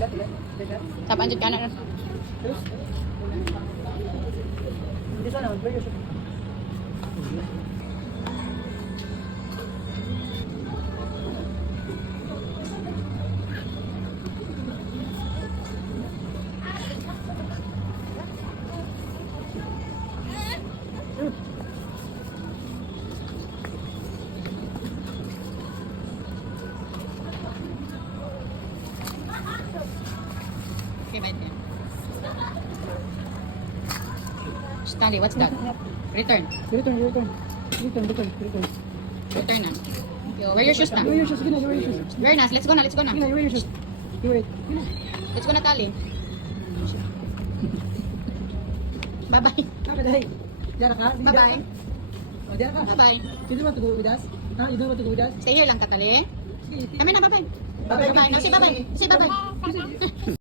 Tapaan dyan ka na. This one, where you should. Okay, bye then. Stanley, what's that? Return. Return. Return na. Yo, wear your shoes na. Wear your shoes. Sige na, wear your shoes. Wear na. Let's go na. Sige na, wear your shoes. You wait. Let's go na, Tali. Bye-bye. Okay, dahil. Diyan ka? Bye-bye. Oh, diyan ka? Bye-bye. You don't want to go with us? Ha? You don't want to go with us? Stay here lang ka, Tali. Kami na, bye-bye. Bye-bye. Bye-bye. Say bye-bye. Say bye-bye.